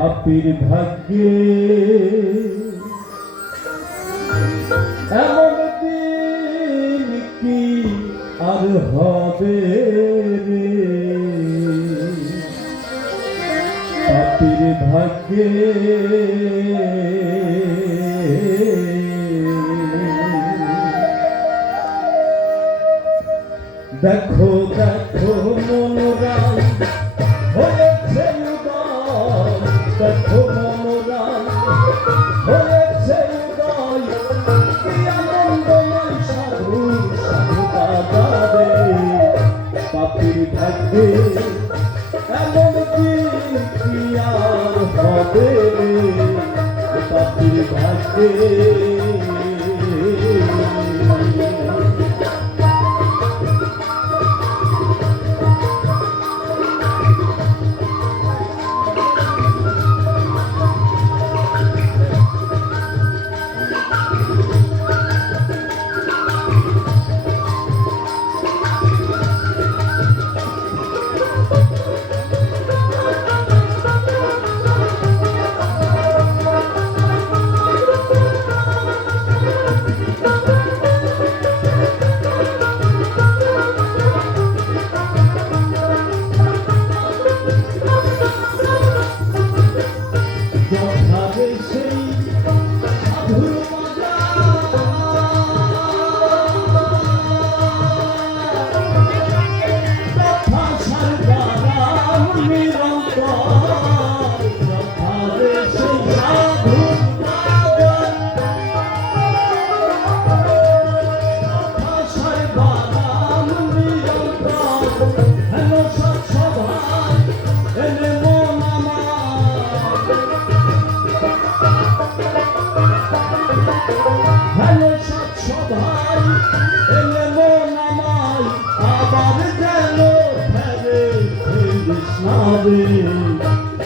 পাপীর ভাগ্যে এমন দিন কি আর হবে রে, পাপীর ভাগ্যে দেখো দেখো মনোরাম হয়েছে উদয়, দেখো মনোরাম হয়েছে উদয়, কি আনন্দময় সাধু সাধু দাদা রে, পাপীর ভাগ্যে এমন দিন কি আর হবে রে, পাপীর ভাগ্যে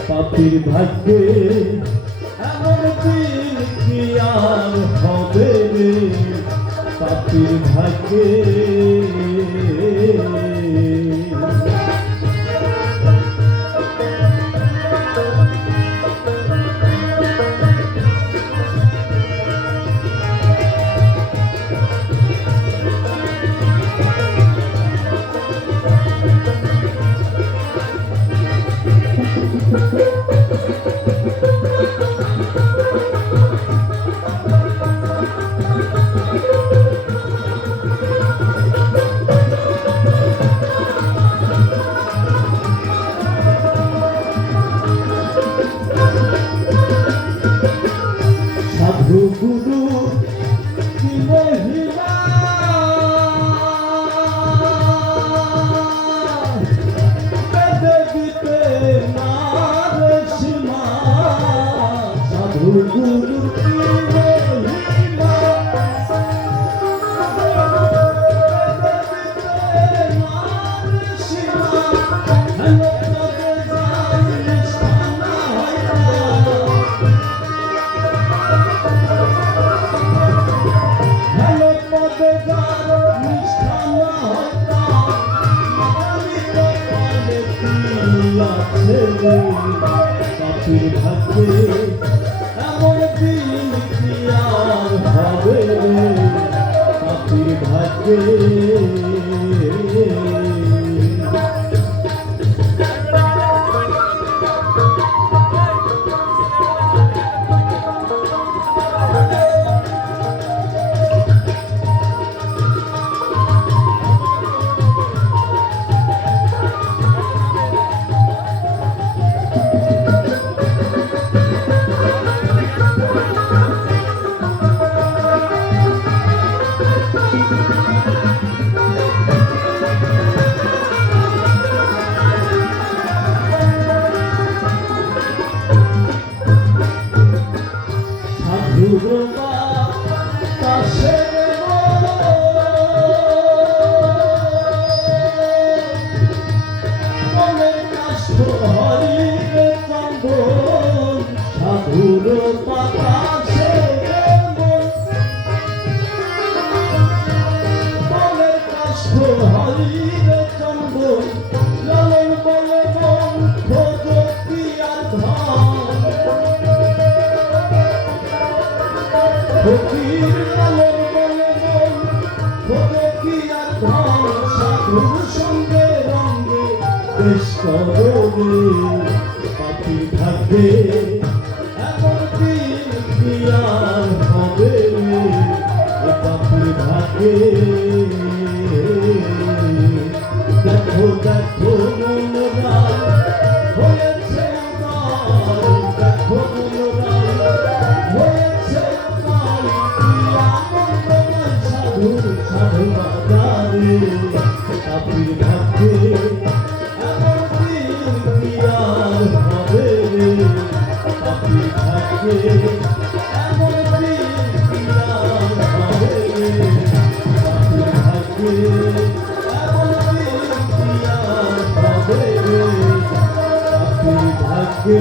পাপীর ভাগ্যে এমন দিন কি আর হবে রে, পাপীর ভাগ্যে সাধু গুরু কি মহিমা, বেদে গীতে নার সীমা, সাধু গুরু কি মহিমা, বেদে গীতে নার সীমা, হেলো তবে যাই নিষ্ঠানা হয় না, হেলো তবে যার নিষ্ঠা না হয় না, আমি তো পালে কি আছে রে, পাপীর ভাগ্যে এমন দিন কি আর হবে রে, পাপীর ভাগ্যে লালন বলে মন ভোগ কি আর ফকির লালন বলে মন খোঁজে কি আর ধন সাধুর সঙ্গে রঙ্গে বেশ করবে পাপি ভাগ্যে এমন দিন কি আর হবে পাপি ভাগ্যে দেখো দেখো মনরা হয়েছে আমার দেখো মনরা হয়েছে আমার প্রিয়া মন্দমার সাধু সাধু বাজারে পাপির ভাগ্যে এমন দিন কি আর হবে পাপির ভাগ্যে এমন দিন কি আর হবে পাপির ভাগ্যে এমন দিন কি আর হবে পাপির ভাগ্যে